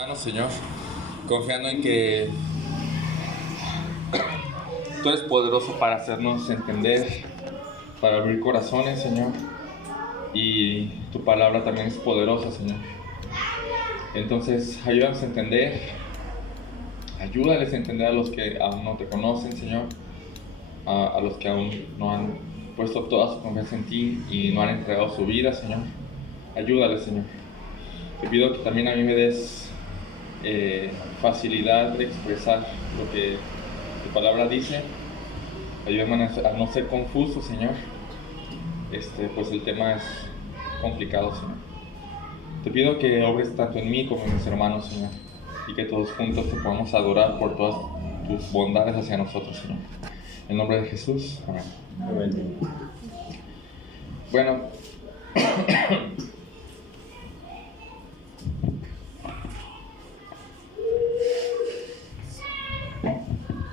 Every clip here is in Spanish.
Hermanos, Señor, confiando en que tú eres poderoso para hacernos entender, para abrir corazones, Señor, y tu palabra también es poderosa, Señor. Entonces, ayúdanos a entender, ayúdales a entender a los que aún no te conocen, Señor, a los que aún no han puesto toda su confianza en ti y no han entregado su vida, Señor. Ayúdales, Señor. Te pido que también a mí me des facilidad de expresar lo que tu palabra dice. Ayúdame a no ser confuso, Señor. Pues el tema es complicado, Señor. Te pido que obres tanto en mí como en mis hermanos, Señor, y que todos juntos te podamos adorar por todas tus bondades hacia nosotros, Señor. En nombre de Jesús, amén. Amén. Bueno,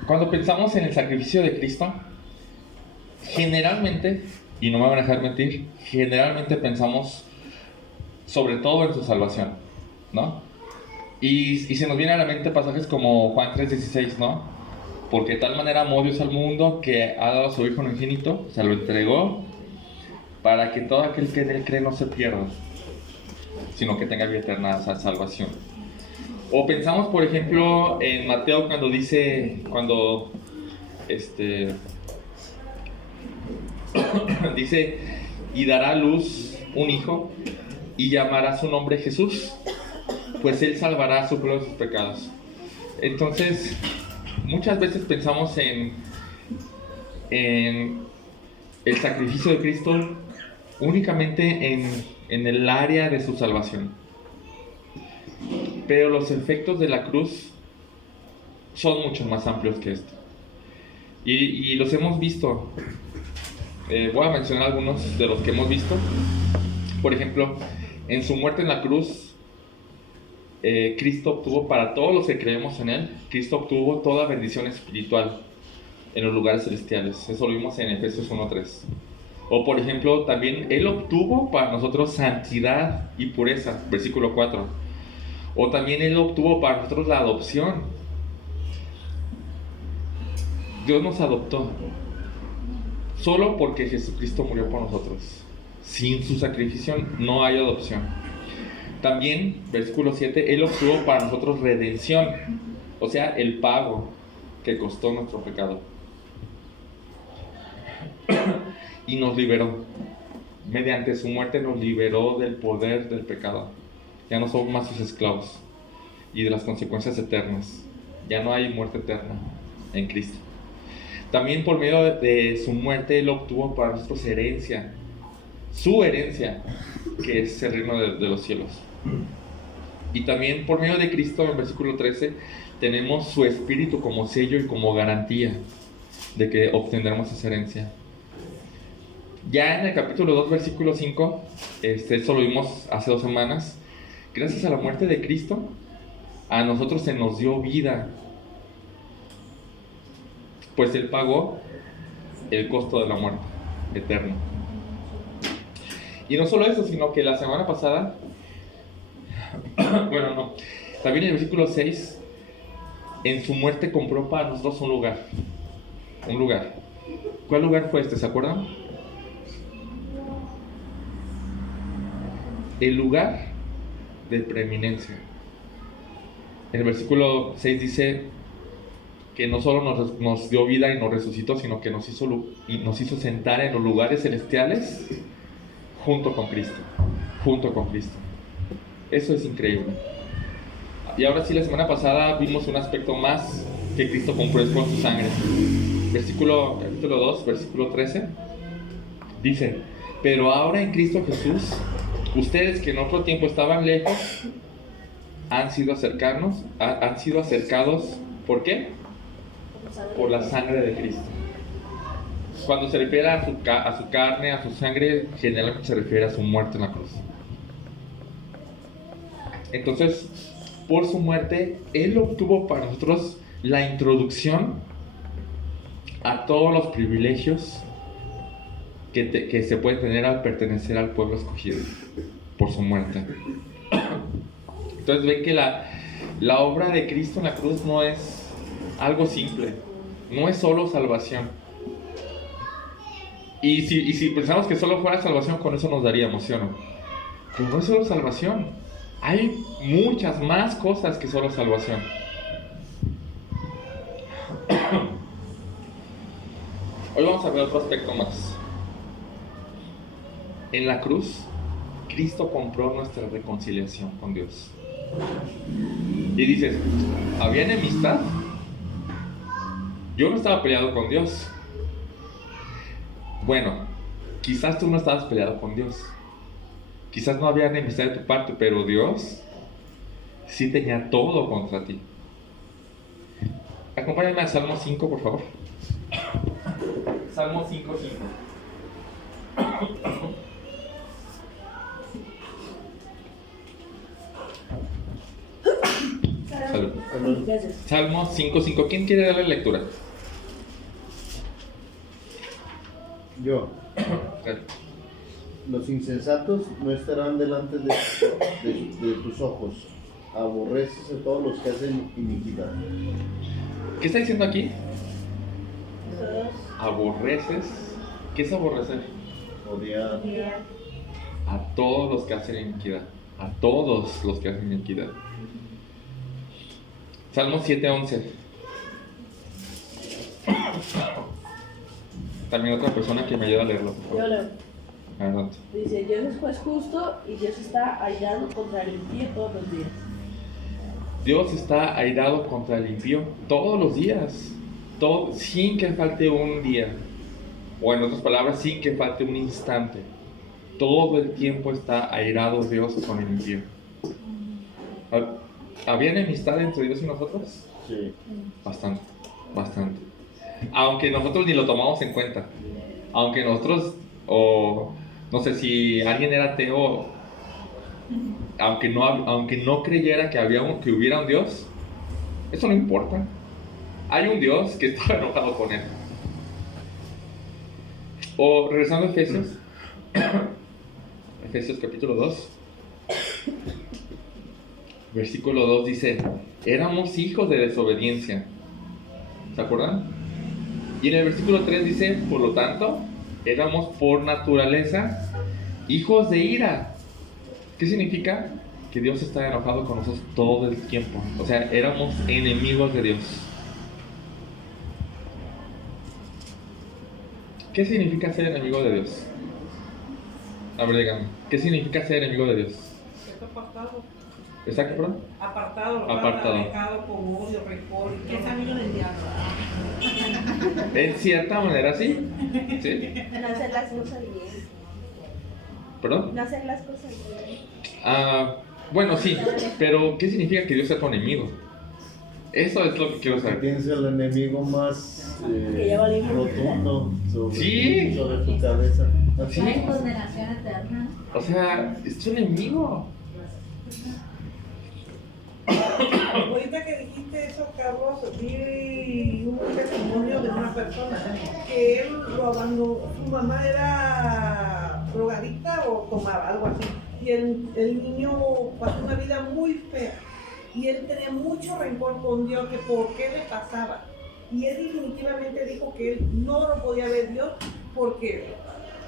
cuando pensamos en el sacrificio de Cristo, generalmente, y no me van a dejar mentir, generalmente pensamos sobre todo en su salvación, ¿no? Y se nos viene a la mente pasajes como Juan 3:16, ¿no? Porque de tal manera amó Dios al mundo que ha dado a su Hijo unigénito, se lo entregó para que todo aquel que en él cree no se pierda, sino que tenga vida eterna, salvación. O pensamos, por ejemplo, en Mateo cuando dice, dice, y dará a luz un hijo y llamará su nombre Jesús, pues él salvará a su pueblo de sus pecados. Entonces, muchas veces pensamos en el sacrificio de Cristo únicamente en el área de su salvación. Pero los efectos de la cruz son mucho más amplios que esto. Y los hemos visto. Voy a mencionar algunos de los que hemos visto. Por ejemplo, en su muerte en la cruz, Cristo obtuvo, para todos los que creemos en Él, Cristo obtuvo toda bendición espiritual en los lugares celestiales. Eso lo vimos en Efesios 1:3. O por ejemplo, también Él obtuvo para nosotros santidad y pureza, versículo 4. O también Él obtuvo para nosotros la adopción. Dios nos adoptó solo porque Jesucristo murió por nosotros. Sin su sacrificio no hay adopción. También, versículo 7, Él obtuvo para nosotros redención, o sea, el pago que costó nuestro pecado. Y nos liberó. Mediante su muerte nos liberó del poder del pecado. Ya no somos más sus esclavos y de las consecuencias eternas. Ya no hay muerte eterna en Cristo. También por medio de su muerte Él obtuvo para nosotros herencia, su herencia, que es el reino de los cielos. Y también por medio de Cristo, en el versículo 13, tenemos su espíritu como sello y como garantía de que obtendremos esa herencia. Ya en el capítulo 2, versículo 5, eso lo vimos hace 2 semanas, gracias a la muerte de Cristo, a nosotros se nos dio vida, pues Él pagó el costo de la muerte eterna. Y no solo eso, sino que la semana pasada, también en el versículo 6, en su muerte compró para nosotros un lugar. ¿Cuál lugar fue este? ¿Se acuerdan? El lugar de preeminencia. En el versículo 6 dice que no solo nos dio vida y nos resucitó, sino que nos hizo sentar en los lugares celestiales junto con Cristo. Eso es increíble. Y ahora sí, la semana pasada vimos un aspecto más que Cristo compró con su sangre. Capítulo 2, versículo 13, dice, pero ahora en Cristo Jesús, ustedes que en otro tiempo estaban lejos, han sido acercados, ¿por qué? Por la sangre de Cristo. Cuando se refiere a su carne, a su sangre, generalmente se refiere a su muerte en la cruz. Entonces, por su muerte, Él obtuvo para nosotros la introducción a todos los privilegios que se puede tener al pertenecer al pueblo escogido por su muerte. Entonces ven que La obra de Cristo en la cruz no es algo simple, no es solo salvación. Y si pensamos que solo fuera salvación, con eso nos daríamos, ¿sí o no? Pero no es solo salvación, hay muchas más cosas que solo salvación. Hoy vamos a ver otro aspecto más. En la cruz, Cristo compró nuestra reconciliación con Dios. Y dices, ¿había enemistad? Yo no estaba peleado con Dios. Bueno, quizás tú no estabas peleado con Dios. Quizás no había enemistad de tu parte, pero Dios sí tenía todo contra ti. Acompáñame a Salmo 5, por favor. Salmo 5:5. Salud. Salmo 5:5. ¿Quién quiere darle lectura? Yo. Los insensatos no estarán delante de tus ojos. Aborreces a todos los que hacen iniquidad. ¿Qué está diciendo aquí? Aborreces. ¿Qué es aborrecer? Odiar. A todos los que hacen iniquidad. A todos los que hacen iniquidad. Salmo 7:11. También otra persona que me ayuda a leerlo. Yo leo. Adelante. Dice, Dios es juez justo y Dios está airado contra el impío todos los días. Dios está airado contra el impío todos los días, sin que falte un día, o en otras palabras, sin que falte un instante. Todo el tiempo está airado Dios con el impío. ¿Había enemistad entre Dios y nosotros? Sí. Bastante, bastante. Aunque nosotros ni lo tomamos en cuenta. Aunque nosotros, o no sé si alguien era ateo, aunque no creyera que hubiera un Dios, eso no importa. Hay un Dios que estaba enojado con él. O regresando a Efesios, Efesios capítulo 2, versículo 2 dice, éramos hijos de desobediencia. ¿Se acuerdan? Y en el versículo 3 dice, por lo tanto, éramos por naturaleza hijos de ira. ¿Qué significa? Que Dios está enojado con nosotros todo el tiempo. O sea, éramos enemigos de Dios. ¿Qué significa ser enemigo de Dios? A ver, díganme. ¿Qué significa ser enemigo de Dios? Está apartado. ¿Está qué, perdón? Apartado. Alejado con odio, rencor. Es amigo del diablo. En cierta manera, sí. ¿Sí? No hacer las cosas bien. ¿Perdón? No hacer las cosas bien. Bueno, sí. Pero, ¿qué significa que Dios sea tu enemigo? Eso es lo que quiero saber. Tienes el enemigo más lleva el rotundo Sí. sobre tu cabeza. Sí. Hay condenación eterna. O sea, es tu enemigo. Ahorita que dijiste eso, Carlos, vi un testimonio de una persona que él lo abandonó. Su mamá era drogadicta o tomaba algo así. Y el niño pasó una vida muy fea. Y él tenía mucho rencor con Dios, que por qué le pasaba. Y él definitivamente dijo que él no lo podía ver Dios porque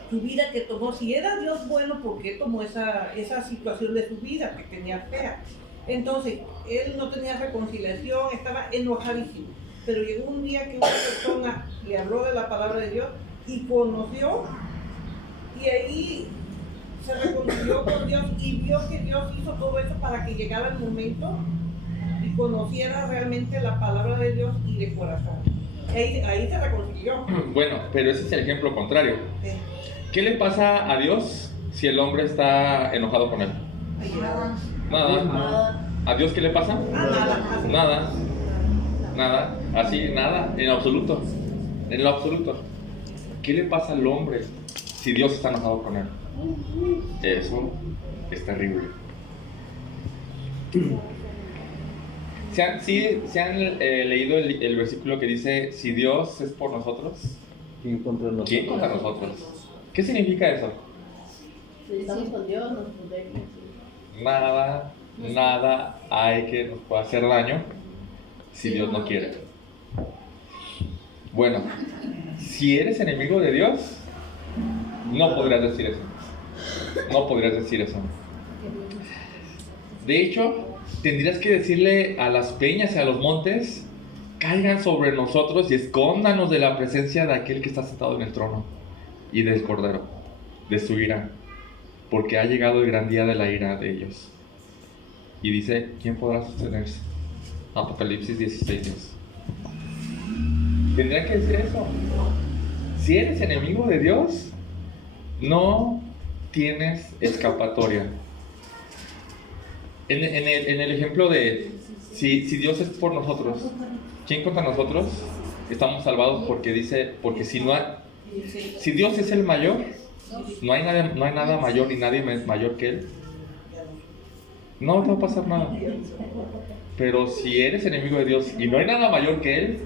su vida que tomó, si era Dios bueno, ¿por qué tomó esa situación de su vida que tenía fea? Entonces, él no tenía reconciliación, estaba enojadísimo. Pero llegó un día que una persona le habló de la palabra de Dios y conoció, y ahí se reconcilió con Dios y vio que Dios hizo todo eso para que llegara el momento y conociera realmente la palabra de Dios y de corazón. Ahí se reconcilió. Bueno, pero ese es el ejemplo contrario. ¿Qué le pasa a Dios si el hombre está enojado con él? Nada. ¿A Dios qué le pasa? Nada. Nada. Así, nada. En absoluto. En lo absoluto. ¿Qué le pasa al hombre si Dios está enojado con él? Eso es terrible. ¿Se han leído el versículo que dice, si Dios es por nosotros, ¿Quién contra nosotros? ¿quién contra nosotros? ¿Qué significa eso? Si estamos con Dios, nos protege. Nada, nada hay que nos pueda hacer daño si Dios no quiere. Bueno, si eres enemigo de Dios, no podrías decir eso. No podrías decir eso. De hecho, tendrías que decirle a las peñas y a los montes: caigan sobre nosotros y escóndanos de la presencia de aquel que está sentado en el trono y del Cordero, de su ira, porque ha llegado el gran día de la ira de ellos. Y dice: ¿quién podrá sostenerse? Apocalipsis 16:10. Tendría que decir eso. Si eres enemigo de Dios, no tienes escapatoria. En el ejemplo de si Dios es por nosotros, ¿quién contra nosotros? Estamos salvados porque dice, porque si Dios es el mayor, no hay nada mayor ni nadie mayor que Él. No te va a pasar nada. Pero si eres enemigo de Dios y no hay nada mayor que Él,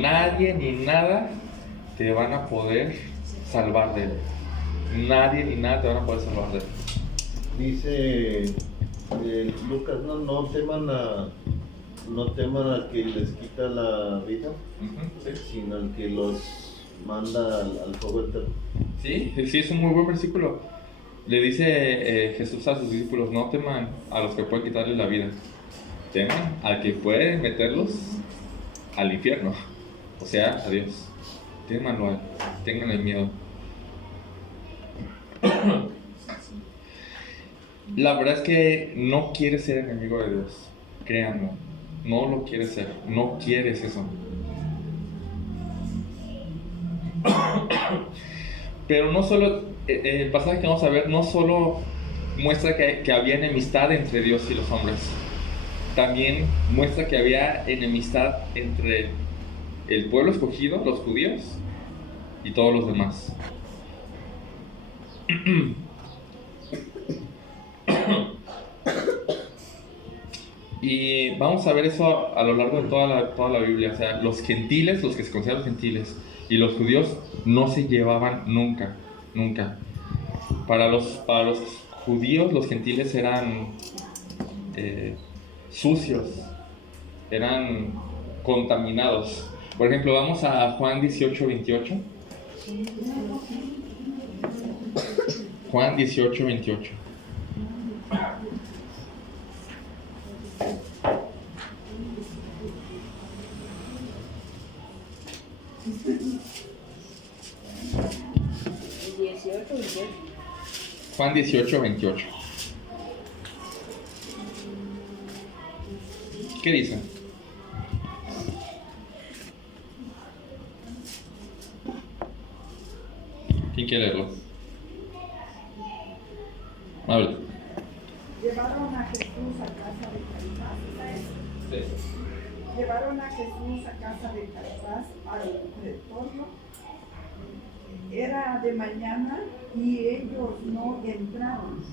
nadie ni nada te van a poder salvar de Él. Nadie ni nada te van a poder salvar de Él. Dice Lucas, no teman al que les quita la vida, sino al que los manda al fuego eterno. Sí, es un muy buen versículo. Le dice Jesús a sus discípulos: no teman a los que pueden quitarles la vida, teman al que puede meterlos al infierno, o sea, a Dios. Témanlo a Él, tengan el miedo. La verdad es que no quieres ser enemigo de Dios, créanme, no lo quieres ser, no quieres eso. Pero no solo, el pasaje que vamos a ver no solo muestra que había enemistad entre Dios y los hombres, también muestra que había enemistad entre el pueblo escogido, los judíos, y todos los demás. Y vamos a ver eso a lo largo de toda la Biblia. O sea, los gentiles, los que se consideran gentiles, y los judíos no se llevaban nunca. Para los judíos, los gentiles eran sucios, eran contaminados. Por ejemplo, vamos a Juan 18:28. Juan 18:28. Juan 18:28. ¿Qué dice? ¿Quién quiere leerlo? Habla. Llevaron a Jesús a casa de Caifás. Sí. Llevaron a Jesús a casa de Caifás al pretorio. Era de mañana y ellos no entraron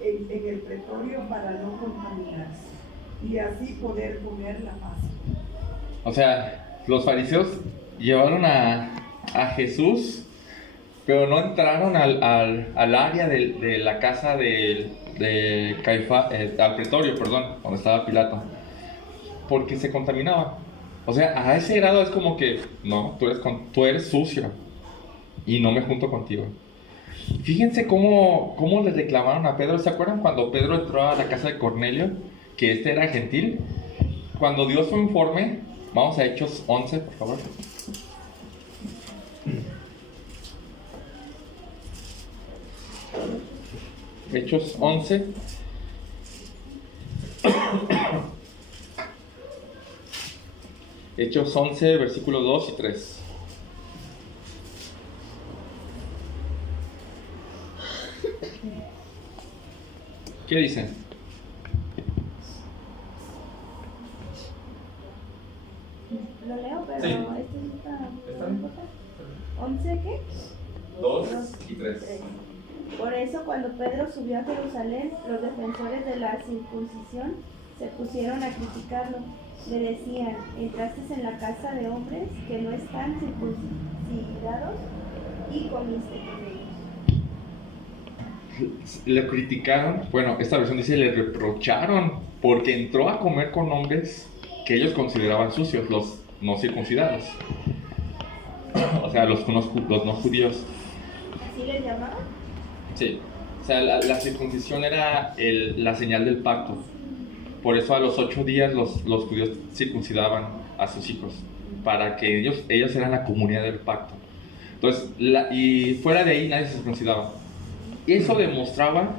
en el pretorio para no contaminarse y así poder comer la Pascua. O sea, los fariseos llevaron a Jesús, pero no entraron al área de la casa de Caifás, al pretorio, perdón, donde estaba Pilato, porque se contaminaba. O sea, a ese grado es como que, no, tú eres sucio y no me junto contigo. Fíjense cómo le reclamaron a Pedro. ¿Se acuerdan cuando Pedro entró a la casa de Cornelio, que este era gentil? Cuando dio su informe, vamos a Hechos 11, por favor. Hechos 11. Hechos 11, versículos 2 y 3. ¿Qué dicen? Lo leo, pero Sí. este no está. ¿11 qué? 2 y 3. Por eso, cuando Pedro subió a Jerusalén, los defensores de la circuncisión se pusieron a criticarlo. Le decían: entraste en la casa de hombres que no están circuncidados y comiste con ellos. le criticaron, bueno, esta versión dice le reprocharon porque entró a comer con hombres que ellos consideraban sucios, los no circuncidados, o sea, los no judíos. ¿Así les llamaban? Sí, o sea, la circuncisión era la señal del pacto. Por eso a los 8 días los judíos circuncidaban a sus hijos, para que ellos eran la comunidad del pacto. Entonces, y fuera de ahí nadie se circuncidaba. Eso demostraba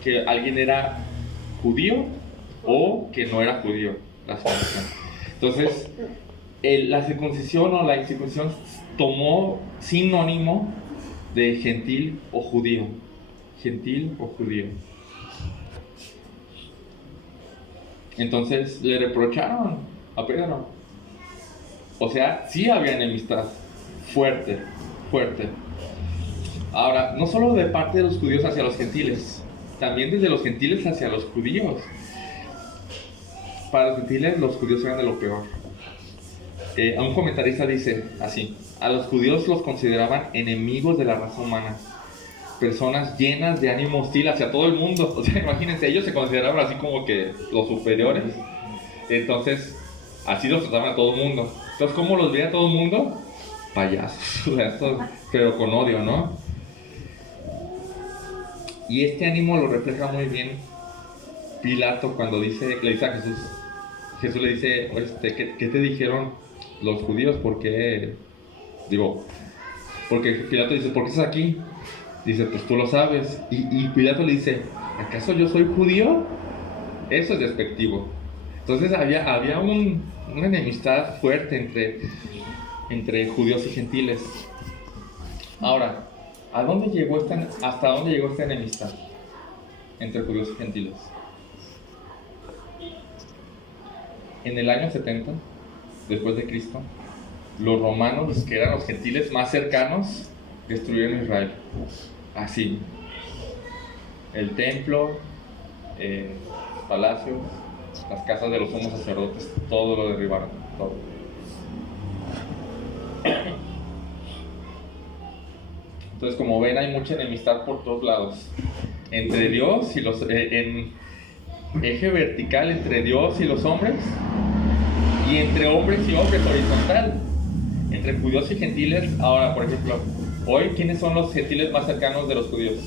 que alguien era judío o que no era judío, la circuncisión. Entonces, la circuncisión o la incircuncisión tomó sinónimo de gentil o judío. Gentil o judío. Entonces le reprocharon a Pedro. O sea, sí había enemistad fuerte. Ahora, no solo de parte de los judíos hacia los gentiles, también desde los gentiles hacia los judíos. Para los gentiles, los judíos eran de lo peor. Un comentarista dice así: a los judíos los consideraban enemigos de la raza humana, personas llenas de ánimo hostil hacia todo el mundo. O sea, imagínense, ellos se consideraban así como que los superiores. Entonces, así los trataban a todo el mundo. Entonces, ¿cómo los veía todo el mundo? Payasos, pero con odio, ¿no? Y este ánimo lo refleja muy bien Pilato cuando le dice a Jesús. Jesús le dice, ¿qué te dijeron los judíos? Porque Pilato dice, ¿por qué estás aquí? Dice, pues tú lo sabes. Y Pilato le dice, ¿acaso yo soy judío? Eso es despectivo. Entonces había una enemistad fuerte entre judíos y gentiles. Ahora, ¿hasta dónde llegó esta enemistad entre judíos y gentiles? En el año 70, después de Cristo, los romanos, que eran los gentiles más cercanos, destruyeron Israel. Así. El templo, palacios, las casas de los sumos sacerdotes, todo lo derribaron. Todo. Entonces, como ven, hay mucha enemistad por todos lados. Entre Dios y en eje vertical entre Dios y los hombres, y entre hombres y hombres horizontal, entre judíos y gentiles. Ahora, por ejemplo, hoy, ¿quiénes son los gentiles más cercanos de los judíos?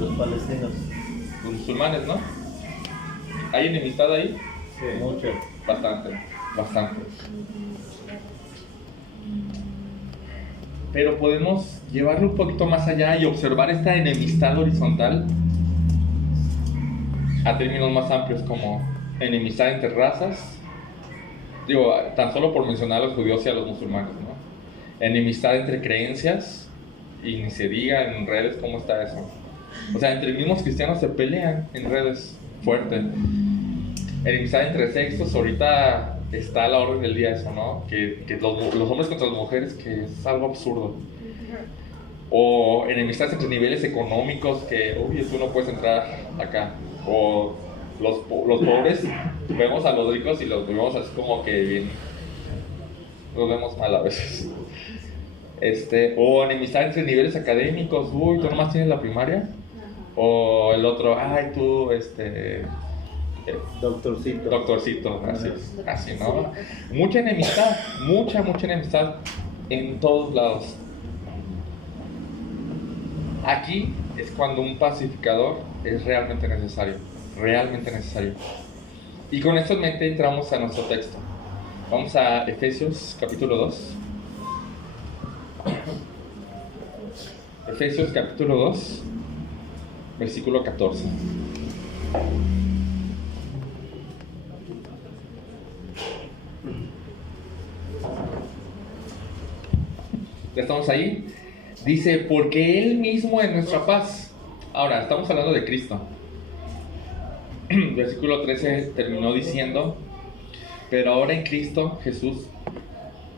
Los palestinos. Los musulmanes, ¿no? ¿Hay enemistad ahí? Sí. Mucho. Bastante. Pero podemos llevarlo un poquito más allá y observar esta enemistad horizontal a términos más amplios, como enemistad entre razas. Tan solo por mencionar a los judíos y a los musulmanes, ¿no? Enemistad entre creencias, y ni se diga en redes cómo está eso. O sea, entre mismos cristianos se pelean en redes fuerte. Enemistad entre sexos, ahorita está a la orden del día eso, ¿no? Que los hombres contra las mujeres, que es algo absurdo. O enemistades entre niveles económicos, que, oye, tú no puedes entrar acá. O los pobres, vemos a los ricos y los vemos así como que bien, los vemos mal a veces. O enemistad entre niveles académicos, uy, tú nomás tienes la primaria. O el otro, ay, tú, doctorcito, así, ¿no? Mucha enemistad en todos lados. Aquí es cuando un pacificador es realmente necesario. Y con esto en mente entramos a nuestro texto. Vamos a Efesios capítulo 2. Efesios capítulo 2, versículo 14. ¿Ya estamos ahí? Dice, porque Él mismo es nuestra paz. Ahora, estamos hablando de Cristo. Versículo 13 terminó diciendo, pero ahora en Cristo Jesús,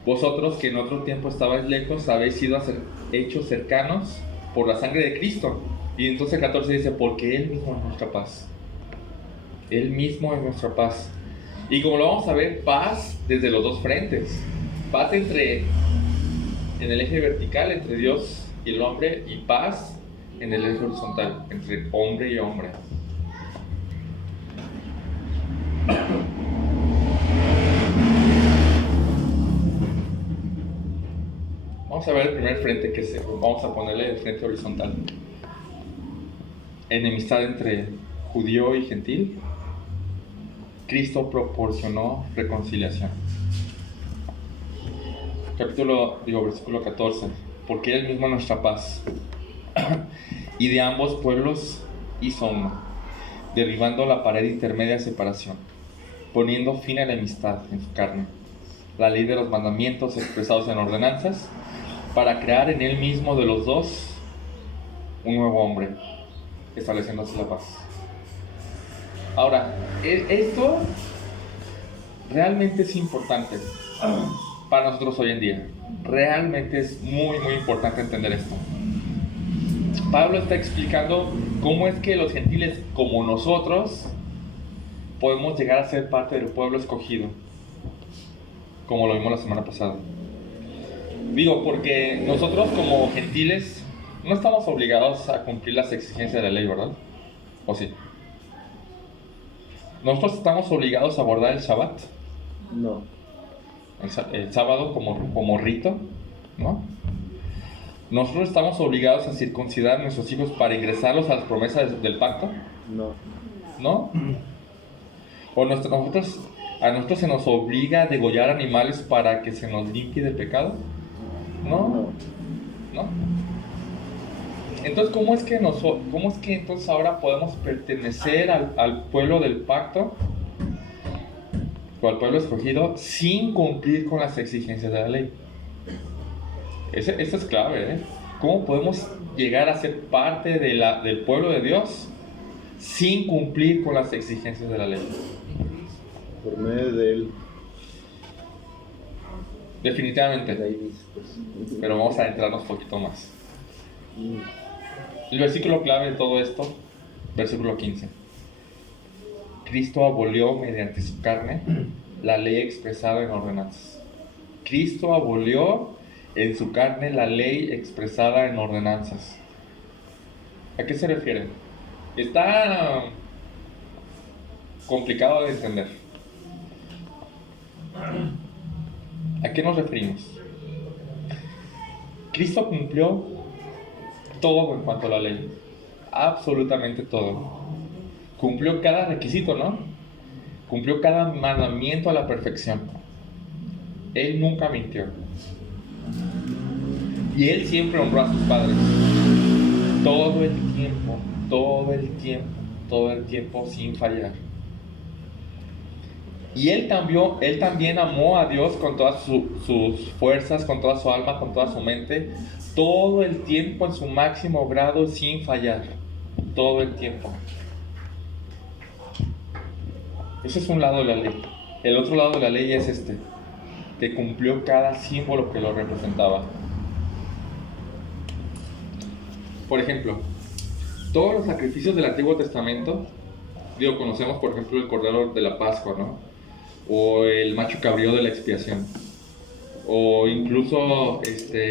vosotros que en otro tiempo estabais lejos, habéis sido hechos cercanos por la sangre de Cristo. Y entonces el 14 dice, porque Él mismo es nuestra paz. Él mismo es nuestra paz. Y como lo vamos a ver, paz desde los dos frentes. Paz en el eje vertical entre Dios y el hombre, y paz en el eje horizontal, entre hombre y hombre. Vamos a ver el primer frente vamos a ponerle el frente horizontal. Enemistad entre judío y gentil. Cristo proporcionó reconciliación. Versículo 14. Porque Él mismo nuestra paz. Y de ambos pueblos hizo uno, derribando la pared intermedia de separación, poniendo fin a la enemistad en su carne, la ley de los mandamientos expresados en ordenanzas, para crear en Él mismo de los dos un nuevo hombre, estableciendo así la paz. Ahora, esto realmente es importante para nosotros hoy en día. Realmente es muy, muy importante entender esto. Pablo está explicando cómo es que los gentiles, como nosotros, podemos llegar a ser parte del pueblo escogido, como lo vimos la semana pasada. Digo, porque nosotros como gentiles no estamos obligados a cumplir las exigencias de la ley, ¿verdad? ¿O sí? ¿Nosotros estamos obligados a guardar el Shabbat? No. El sábado como rito, ¿no? ¿Nosotros estamos obligados a circuncidar a nuestros hijos para ingresarlos a las promesas del pacto? No. ¿No? ¿O a nosotros se nos obliga a degollar animales para que se nos limpie del pecado? No. ¿No? Entonces, ¿cómo es que entonces ahora podemos pertenecer al pueblo del pacto o al pueblo escogido sin cumplir con las exigencias de la ley? Esto es clave, ¿eh? ¿Cómo podemos llegar a ser parte del pueblo de Dios sin cumplir con las exigencias de la ley? Por medio de Él. Definitivamente. Pero vamos a adentrarnos un poquito más. El versículo clave de todo esto, versículo 15. Cristo abolió mediante su carne la ley expresada en ordenanzas. Cristo abolió en su carne la ley expresada en ordenanzas. ¿A qué se refiere? Está complicado de entender. ¿A qué nos referimos? Cristo cumplió todo en cuanto a la ley. Absolutamente todo. Cumplió cada requisito, ¿no? Cumplió cada mandamiento a la perfección. Él nunca mintió. Y Él siempre honró a sus padres. Todo el tiempo, sin fallar. Y Él también amó a Dios con todas sus fuerzas, con toda su alma, con toda su mente, todo el tiempo en su máximo grado, sin fallar. Todo el tiempo. Ese es un lado de la ley. El otro lado de la ley es que cumplió cada símbolo que lo representaba. Por ejemplo, todos los sacrificios del Antiguo Testamento, conocemos por ejemplo el Cordero de la Pascua, ¿no? O el macho cabrío de la expiación, o incluso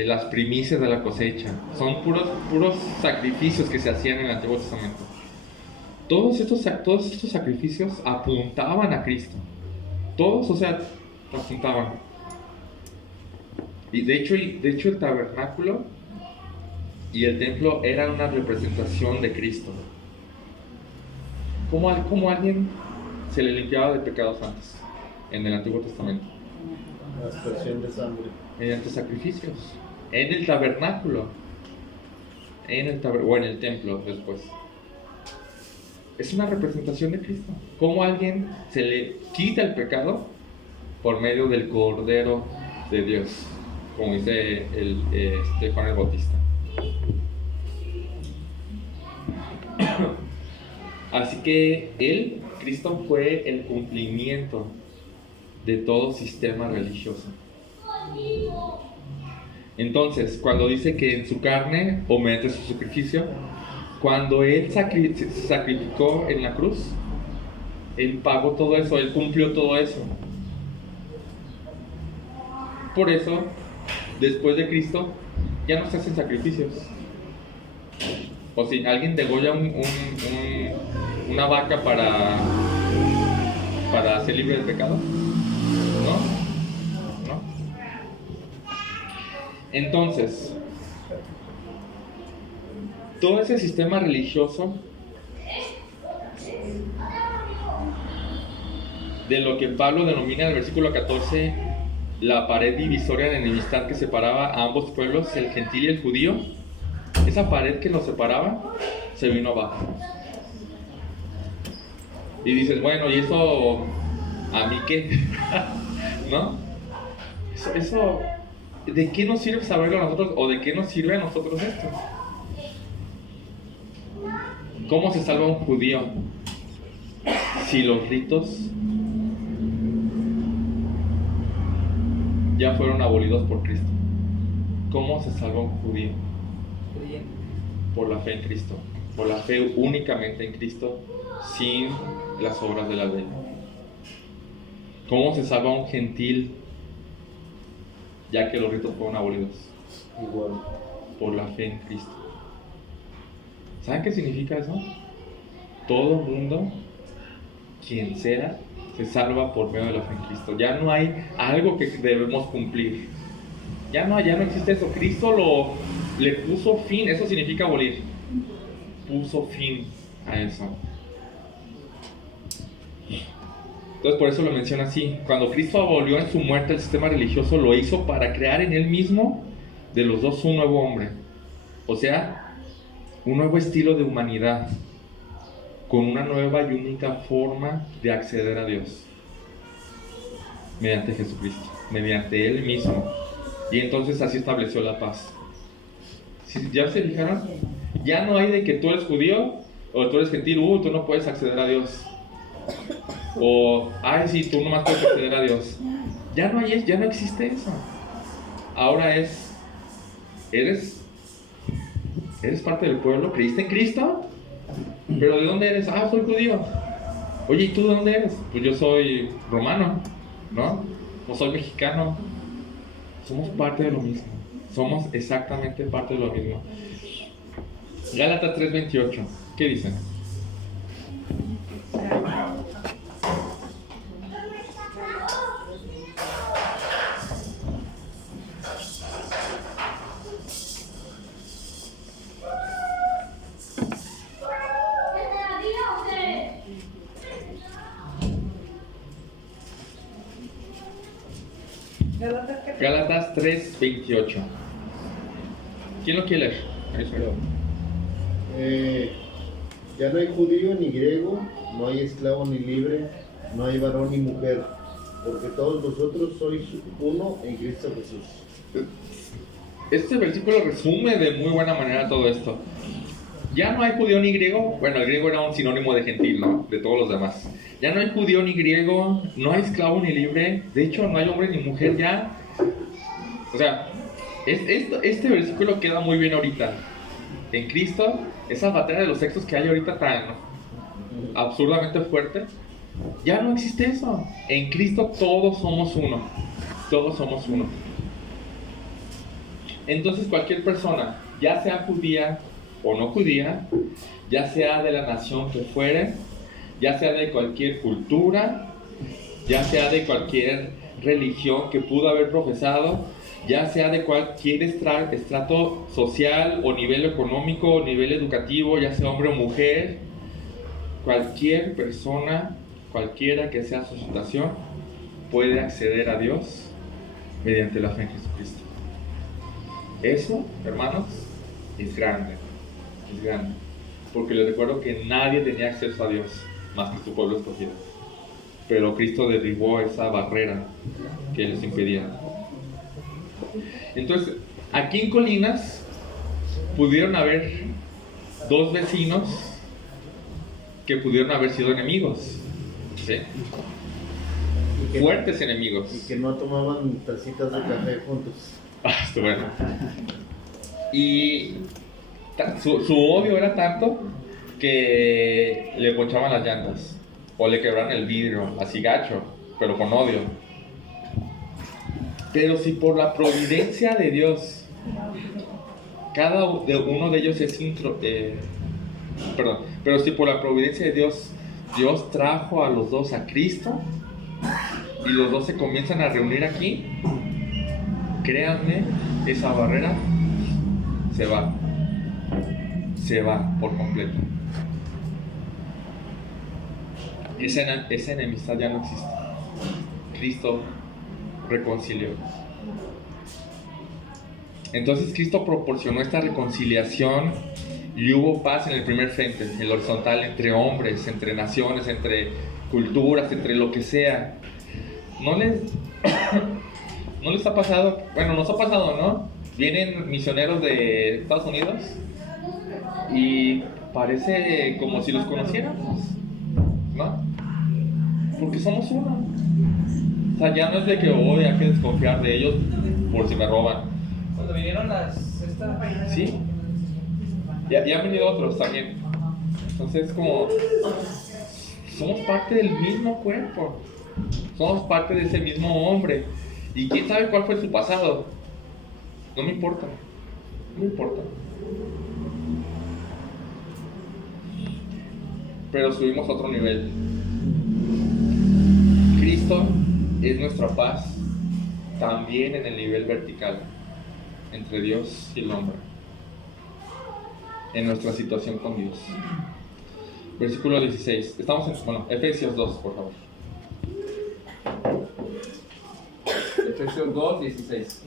las primicias de la cosecha. Son puros sacrificios que se hacían en el Antiguo Testamento. Todos estos sacrificios apuntaban a Cristo. Todos, apuntaban. Y de hecho el tabernáculo y el templo eran una representación de Cristo. ¿Cómo alguien se le limpiaba de pecados antes en el Antiguo Testamento? La aspersión de sangre. Mediante sacrificios. En el tabernáculo. O en el templo después. Es una representación de Cristo. ¿Cómo a alguien se le quita el pecado? Por medio del Cordero de Dios, como dice Juan el Bautista. Así que Cristo fue el cumplimiento de todo sistema religioso. Entonces, cuando dice que en su carne o mediante su sacrificio, cuando Él se sacrificó en la cruz, Él pagó todo eso, Él cumplió todo eso. Por eso, después de Cristo, ya no se hacen sacrificios. O si alguien degolla una vaca para ser libre del pecado. ¿No? ¿No? Entonces, todo ese sistema religioso de lo que Pablo denomina en el versículo 14 la pared divisoria de enemistad que separaba a ambos pueblos, el gentil y el judío, esa pared que los separaba se vino abajo. Y dices, bueno, ¿y eso a mí qué? ¿No? Eso, ¿de qué nos sirve saberlo a nosotros o de qué nos sirve a nosotros esto? ¿Cómo se salva un judío si los ritos ya fueron abolidos por Cristo? ¿Cómo se salva un judío? Por la fe en Cristo, por la fe únicamente en Cristo, sin las obras de la ley. ¿Cómo se salva un gentil ya que los ritos fueron abolidos? Igual. Por la fe en Cristo. ¿Saben qué significa eso? Todo mundo, quien sea, se salva por medio de la fe en Cristo. Ya no hay algo que debemos cumplir. Ya no existe eso. Cristo le puso fin. Eso significa abolir. Puso fin a eso. Entonces por eso lo menciona así. Cuando Cristo abolió en su muerte el sistema religioso, lo hizo para crear en él mismo de los dos un nuevo hombre. O sea, un nuevo estilo de humanidad, con una nueva y única forma de acceder a Dios, mediante Jesucristo, mediante Él mismo. Y entonces así estableció la paz. ¿Ya se fijaron? Ya no hay de que tú eres judío o tú eres gentil, tú no puedes acceder a Dios. O, ay, sí, tú nomás puedes acceder a Dios. Ya no existe eso. Ahora eres parte del pueblo, creíste en Cristo, pero ¿de dónde eres? Soy judío. Oye, ¿y tú de dónde eres? Pues yo soy romano, ¿no? O soy mexicano. Somos parte de lo mismo. Somos exactamente parte de lo mismo. Gálatas 3:28. ¿Qué dicen? Gálatas 3:28. ¿Quién lo quiere leer? Ya no hay judío ni griego, no hay esclavo ni libre, no hay varón ni mujer, porque todos vosotros sois uno en Cristo Jesús. Este versículo resume de muy buena manera todo esto. Ya no hay judío ni griego. Bueno, el griego era un sinónimo de gentil, ¿no? De todos los demás. Ya no hay judío ni griego, no hay esclavo ni libre. De hecho, no hay hombre ni mujer ya. O sea, este versículo queda muy bien ahorita. En Cristo, esa batalla de los sexos que hay ahorita tan absurdamente fuerte, ya no existe eso. En Cristo todos somos uno. Todos somos uno. Entonces cualquier persona, ya sea judía o no judía, ya sea de la nación que fuere, ya sea de cualquier cultura, ya sea de cualquier religión que pudo haber profesado, ya sea de cualquier estrato social o nivel económico o nivel educativo, ya sea hombre o mujer, cualquier persona, cualquiera que sea su situación, puede acceder a Dios mediante la fe en Jesucristo. Eso, hermanos, es grande, porque les recuerdo que nadie tenía acceso a Dios más que su pueblo escogido, pero Cristo derribó esa barrera que les impedía. Entonces, aquí en Colinas pudieron haber dos vecinos que pudieron haber sido enemigos, ¿sí? Fuertes enemigos. Y que no tomaban tacitas de café juntos. Bueno. Y su odio era tanto que le ponchaban las llantas o le quebraban el vidrio, así gacho, pero con odio. Pero si por la providencia de Dios cada uno de ellos es pero si por la providencia de Dios, Dios trajo a los dos a Cristo y los dos se comienzan a reunir aquí, créanme, esa barrera se va por completo. Esa enemistad ya no existe. Cristo reconcilió. Entonces Cristo proporcionó esta reconciliación y hubo paz en el primer frente, el horizontal, entre hombres, entre naciones, entre culturas, entre lo que sea. ¿No les ha pasado? Bueno, nos ha pasado, ¿no? Vienen misioneros de Estados Unidos y parece como si los conociéramos, ¿no? Porque somos uno. O sea, ya no es de que hoy hay que desconfiar de ellos por si me roban. Cuando vinieron Sí. Ya han venido otros también. Entonces, como somos parte del mismo cuerpo, somos parte de ese mismo hombre. Y quién sabe cuál fue su pasado. No me importa. Pero subimos a otro nivel. Cristo es nuestra paz también en el nivel vertical entre Dios y el hombre, en nuestra situación con Dios. Versículo 16. Estamos en Efesios 2, por favor. Efesios 2, 16.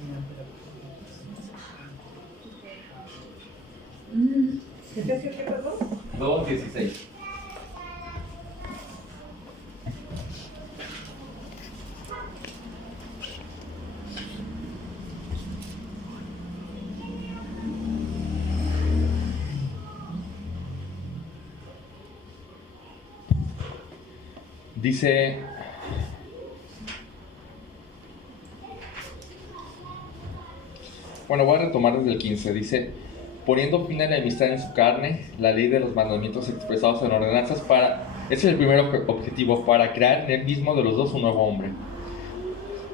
¿Efesios qué, perdón? 2, 16. Dice, voy a retomar desde el 15, dice, poniendo fin a la enemistad en su carne, la ley de los mandamientos expresados en ordenanzas ese es el primer objetivo, para crear en él mismo de los dos un nuevo hombre.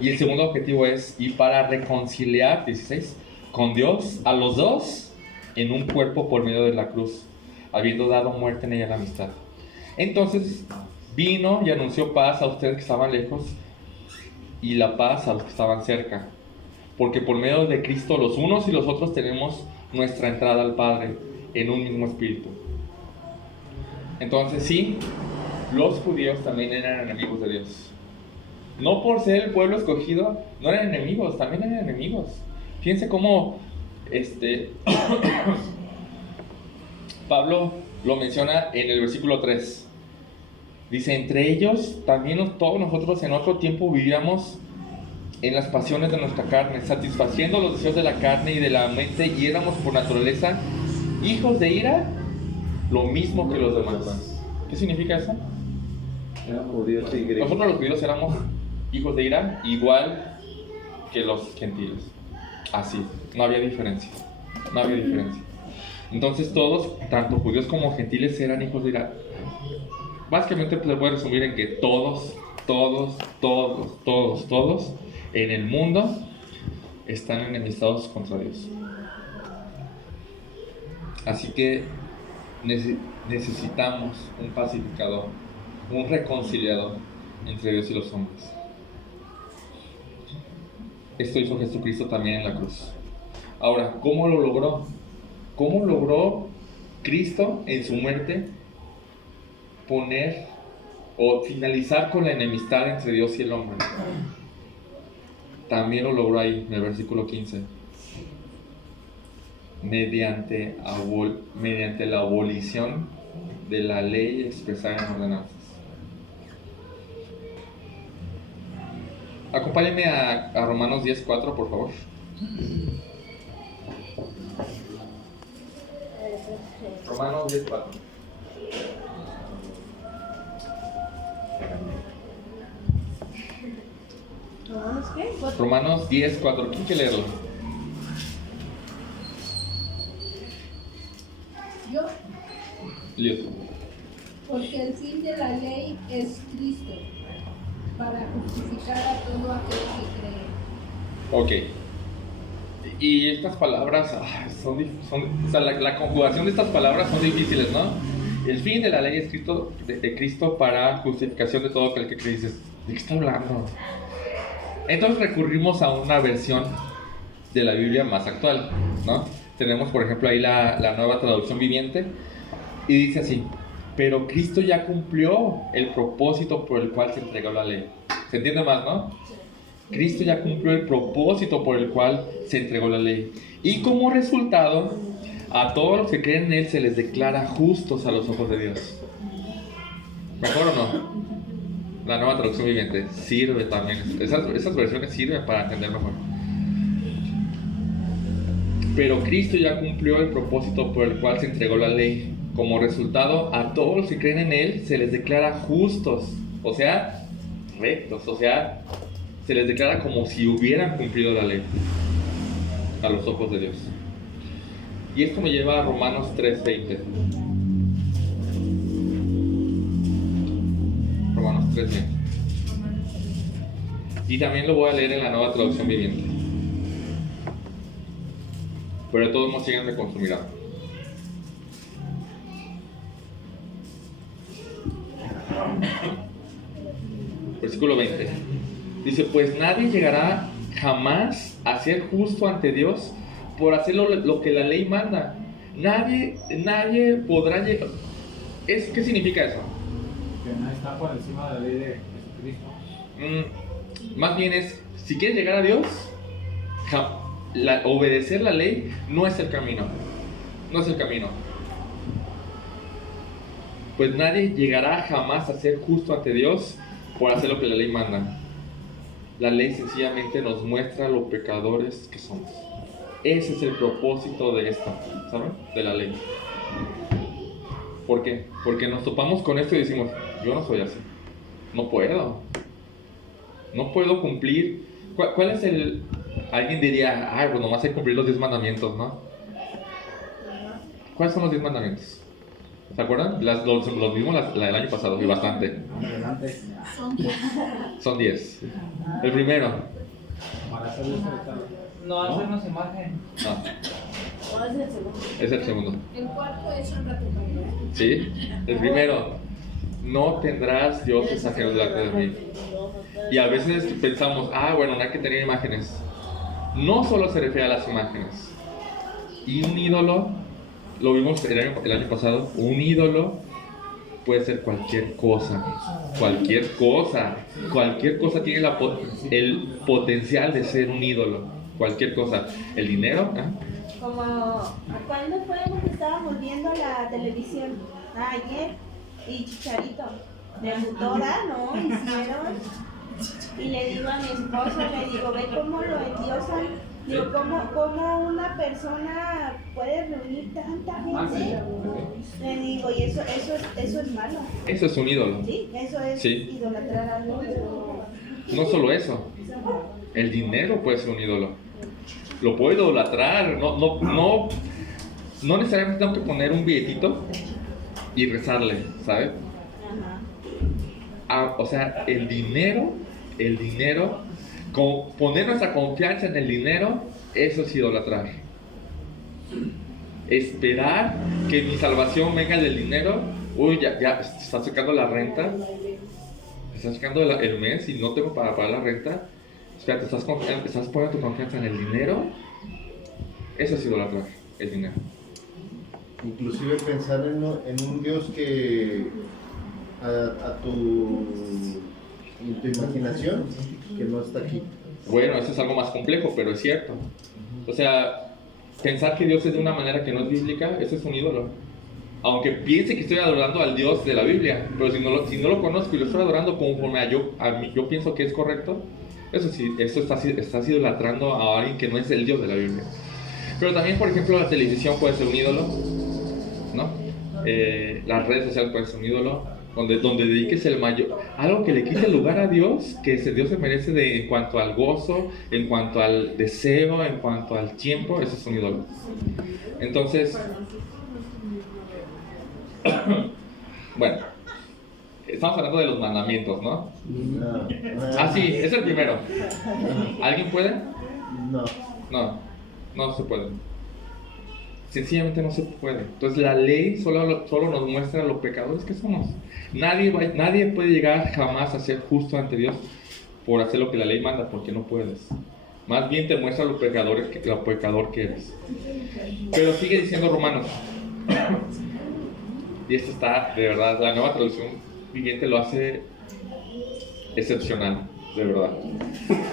Y el segundo objetivo es, y para reconciliar, 16, con Dios, a los dos, en un cuerpo por medio de la cruz, habiendo dado muerte en ella la amistad. Entonces, vino y anunció paz a ustedes que estaban lejos y la paz a los que estaban cerca, porque por medio de Cristo los unos y los otros tenemos nuestra entrada al Padre en un mismo espíritu. Entonces sí, los judíos también eran enemigos de Dios. No por ser el pueblo escogido, no eran enemigos, también eran enemigos. Fíjense cómo Pablo lo menciona en el versículo 3. Dice, entre ellos también todos nosotros en otro tiempo vivíamos en las pasiones de nuestra carne, satisfaciendo los deseos de la carne y de la mente, y éramos por naturaleza hijos de ira, lo mismo que los demás. ¿Qué significa eso? Nosotros los judíos éramos hijos de ira, igual que los gentiles. Así, no había diferencia. Entonces todos, tanto judíos como gentiles, eran hijos de ira. Básicamente se puede resumir en que todos en el mundo están enemistados contra Dios. Así que necesitamos un pacificador, un reconciliador entre Dios y los hombres. Esto hizo Jesucristo también en la cruz. Ahora, ¿cómo lo logró? ¿Cómo logró Cristo en su muerte poner o finalizar con la enemistad entre Dios y el hombre? También lo logró ahí en el versículo 15, mediante la abolición de la ley expresada en ordenanzas. Acompáñenme a Romanos 10:4, por favor. Romanos 10:4. ¿Romanos qué? Romanos 10:4. ¿Quién quiere leerlo? Yo, Lío. porque el fin de la ley es Cristo, para justificar a todo aquel que cree. Ok. Y estas palabras o sea, la conjugación de estas palabras son difíciles, ¿no? El fin de la ley es Cristo, de Cristo para justificación de todo aquel que cree. Dices, ¿de qué está hablando? Entonces recurrimos a una versión de la Biblia más actual, ¿no? Tenemos, por ejemplo, ahí la Nueva Traducción Viviente, y dice así: pero Cristo ya cumplió el propósito por el cual se entregó la ley. ¿Se entiende más, no? Cristo ya cumplió el propósito por el cual se entregó la ley. Y como resultado, a todos los que creen en Él se les declara justos a los ojos de Dios. ¿Mejor o no? La Nueva Traducción Viviente sirve también. Esas versiones sirven para entender mejor. Pero Cristo ya cumplió el propósito por el cual se entregó la ley. Como resultado, a todos los que creen en Él se les declara justos, o sea, rectos, o sea, se les declara como si hubieran cumplido la ley a los ojos de Dios. Y esto me lleva a Romanos 3:20. Romanos 3:20. Y también lo voy a leer en la Nueva Traducción Viviente. Pero de todos modos, síganme con su mirada. Versículo 20. Dice: pues nadie llegará jamás a ser justo ante Dios por hacer lo que la ley manda. Nadie podrá llegar. ¿Qué significa eso? Que no está por encima de la ley de Jesucristo. Más bien es, si quieres llegar a Dios, obedecer la ley no es el camino. No es el camino. Pues nadie llegará jamás a ser justo ante Dios por hacer lo que la ley manda. La ley sencillamente nos muestra lo pecadores que somos. Ese es el propósito de esto, ¿saben? De la ley. ¿Por qué? Porque nos topamos con esto y decimos: yo no soy así. No puedo cumplir. ¿Cuál es el...? Alguien diría: ay, pues nomás hay que cumplir los 10 mandamientos, ¿no? ¿Cuáles son los 10 mandamientos? ¿Se acuerdan? Los mismos la del año pasado, y bastante. Adelante. Son 10. El primero. Para hacer respetado. No hacernos imagen. No, ¿Cuál es el segundo? es el segundo. El cuarto es honra a tu padre. ¿Sí? El primero: no tendrás dioses ajenos delante de mí. Y a veces pensamos: bueno, no hay que tener imágenes. No solo se refiere a las imágenes. Y un ídolo, lo vimos el año pasado, un ídolo puede ser cualquier cosa. Cualquier cosa tiene el potencial de ser un ídolo. Cualquier cosa. El dinero, Como cuando fuimos que estábamos viendo la televisión ayer y Chicharito debutó, ¿no? Hicieron. Y le digo a mi esposo, le digo, ve cómo lo endiosan. Digo, ¿cómo una persona puede reunir tanta gente? Le digo, y eso es malo. eso es un ídolo. Sí, eso es Sí. idolatrar a Dios. No solo eso. El dinero puede ser un ídolo. Lo puedo idolatrar. No necesariamente tengo que poner un billetito y rezarle, ¿sabes? O sea, el dinero, poner nuestra confianza en el dinero, eso es idolatrar. Esperar que mi salvación venga del dinero. Ya está sacando la renta, está sacando el mes y no tengo para pagar la renta. Espérate, estás poniendo tu confianza en el dinero. Eso es idolatrar, el dinero. Inclusive pensar en un Dios que en tu imaginación, que no está aquí. Bueno, eso es algo más complejo, pero es cierto. O sea, pensar que Dios es de una manera que no es bíblica, eso es un ídolo. Aunque piense que estoy adorando al Dios de la Biblia, pero si no lo conozco y lo estoy adorando conforme yo pienso que es correcto, eso sí, eso estás idolatrando a alguien que no es el Dios de la Biblia. Pero también, por ejemplo, la televisión puede ser un ídolo, ¿no? Las redes sociales pueden ser un ídolo. Donde dediques algo que le quite el lugar a Dios, que Dios se merece en cuanto al gozo, en cuanto al deseo, en cuanto al tiempo, eso es un ídolo. Entonces, bueno, estamos hablando de los mandamientos, ¿no? No. Sí, es el primero. ¿Alguien puede? No. No. No se puede. Sencillamente no se puede. Entonces la ley solo nos muestra los pecadores que somos. Nadie puede llegar jamás a ser justo ante Dios por hacer lo que la ley manda, porque no puedes. Más bien te muestra lo pecador que eres. Pero sigue diciendo Romanos. Y esto está, de verdad, la nueva traducción viviente lo hace excepcional, de verdad.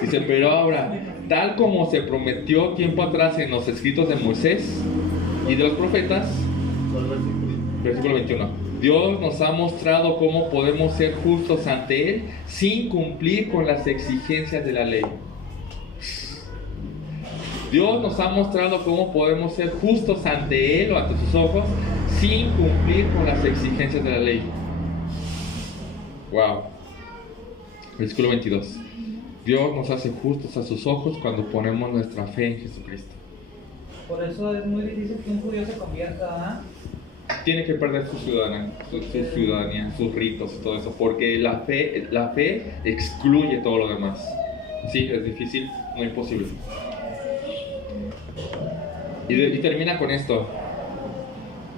Dice, pero ahora, tal como se prometió tiempo atrás en los escritos de Moisés y de los profetas, versículo 21, Dios nos ha mostrado cómo podemos ser justos ante Él sin cumplir con las exigencias de la ley. Dios nos ha mostrado cómo podemos ser justos ante Él o ante sus ojos sin cumplir con las exigencias de la ley. Wow. Versículo 22. Dios nos hace justos a sus ojos cuando ponemos nuestra fe en Jesucristo. Por eso es muy difícil que un judío se convierta, Tiene que perder su ciudadanía, sus ritos y todo eso, porque la fe excluye todo lo demás. Sí, es difícil, no imposible. Y termina con esto.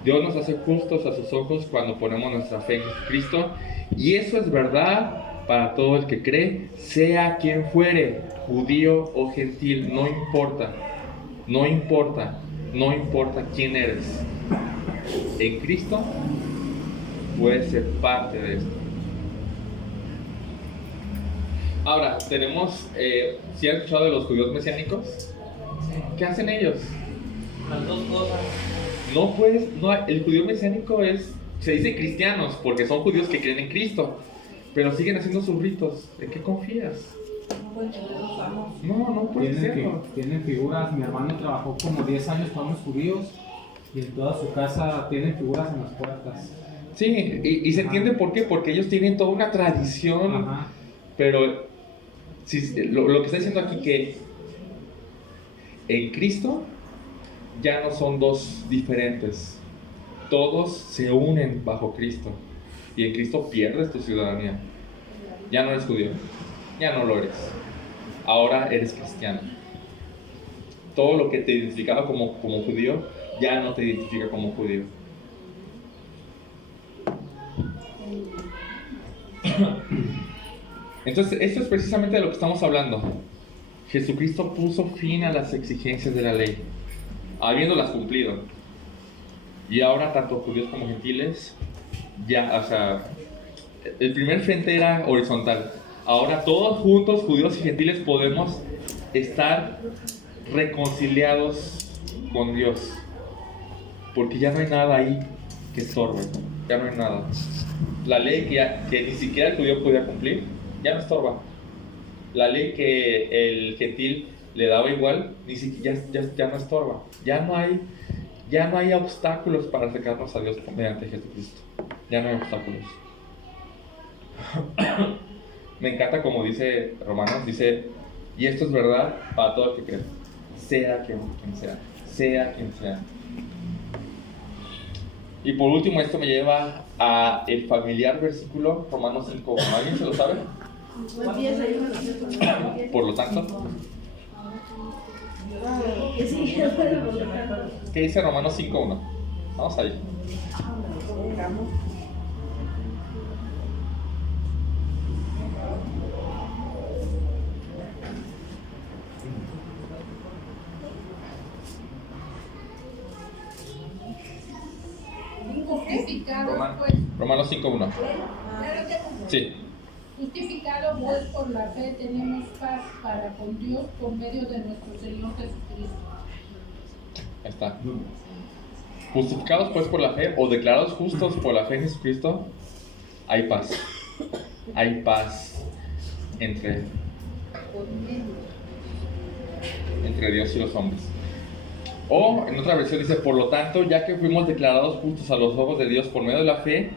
Dios nos hace justos a sus ojos cuando ponemos nuestra fe en Jesucristo, y eso es verdad para todo el que cree, sea quien fuere, judío o gentil, no importa quién eres. En Cristo puedes ser parte de esto. Ahora, tenemos, ¿sí han escuchado de los judíos mesiánicos? ¿Qué hacen ellos? Las dos cosas. El judío mesiánico se dice cristianos porque son judíos que creen en Cristo, pero siguen haciendo sus ritos. ¿En qué confías? No puede serlo. Tienen figuras. Mi hermano trabajó como 10 años con los judíos y en toda su casa tienen figuras en las puertas. Sí, y se entiende por qué, porque ellos tienen toda una tradición. Ajá. Pero lo que está diciendo aquí, que en Cristo ya no son dos diferentes, todos se unen bajo Cristo, y en Cristo pierdes tu ciudadanía. Ya no eres judío, ya no lo eres, ahora eres cristiano. Todo lo que te identificaba como judío ya no te identifica como judío. Entonces, esto es precisamente de lo que estamos hablando. Jesucristo puso fin a las exigencias de la ley, habiéndolas cumplido. Y ahora, tanto judíos como gentiles, el primer frente era horizontal. Ahora, todos juntos, judíos y gentiles, podemos estar reconciliados con Dios. Porque ya no hay nada ahí que estorbe, ya no hay nada. La ley que ni siquiera el judío podía cumplir, ya no estorba. La ley que el gentil le daba igual, ni siquiera ya no estorba. Ya no hay obstáculos para acercarnos a Dios mediante Jesucristo. Ya no hay obstáculos. Me encanta como dice Romanos, dice, y esto es verdad para todo el que cree, sea quien sea. Y por último, esto me lleva a el familiar versículo Romanos 5. ¿Alguien se lo sabe? Por lo tanto, ¿qué dice Romanos 5.1? Vamos ahí. Romanos 5.1. Sí. Justificado pues por la fe tenemos paz para con Dios por medio de nuestro Señor Jesucristo. Ahí está. Justificados pues por la fe o declarados justos por la fe en Jesucristo, hay paz. Hay paz entre Dios y los hombres. O en otra versión dice, por lo tanto, ya que fuimos declarados justos a los ojos de Dios por medio de la fe,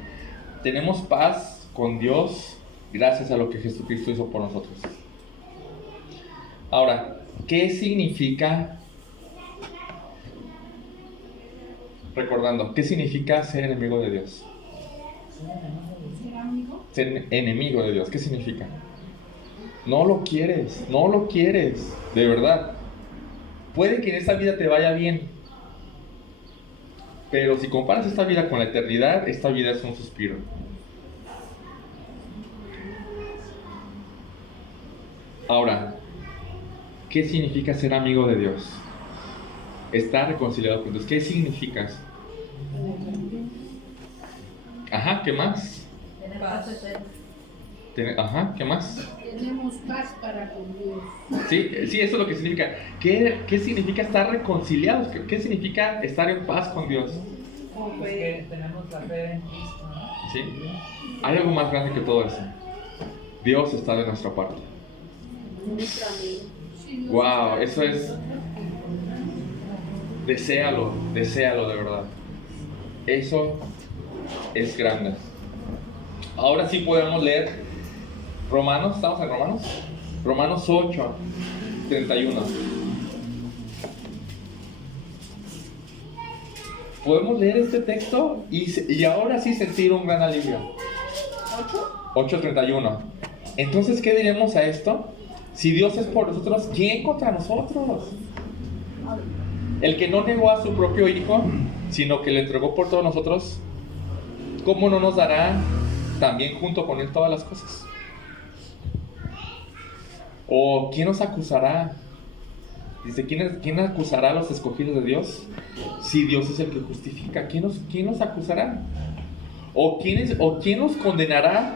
tenemos paz con Dios gracias a lo que Jesucristo hizo por nosotros. Ahora, ¿qué significa? Recordando, ¿qué significa ser enemigo de Dios? Ser enemigo de Dios, ¿qué significa? No lo quieres, de verdad. puede que en esta vida te vaya bien, pero si comparas esta vida con la eternidad, esta vida es un suspiro. Ahora, ¿qué significa ser amigo de Dios? Estar reconciliado con Dios. ¿Qué significa eso? Ajá, ¿qué más? Tener paz eterna. Ajá, ¿qué más? Tenemos paz para con Dios. Sí, eso es lo que significa. ¿Qué significa estar reconciliados? ¿Qué significa estar en paz con Dios? Pues que tenemos la fe en Cristo, ¿no? ¿Sí? Hay algo más grande que todo eso. Dios está de nuestra parte. Nuestro amigo. Sí, Wow, eso es... Deséalo de verdad. Eso es grande. Ahora sí podemos leer Romanos, ¿estamos en Romanos? Romanos 8, 31. Podemos leer este texto y ahora sí sentir un gran alivio. 8:31. Entonces, ¿qué diremos a esto? Si Dios es por nosotros, ¿quién contra nosotros? El que no negó a su propio Hijo, sino que le entregó por todos nosotros, ¿cómo no nos dará también junto con Él todas las cosas? ¿O quién nos acusará? Dice, ¿quién acusará a los escogidos de Dios? Si Dios es el que justifica, ¿quién nos acusará? ¿O quién nos condenará?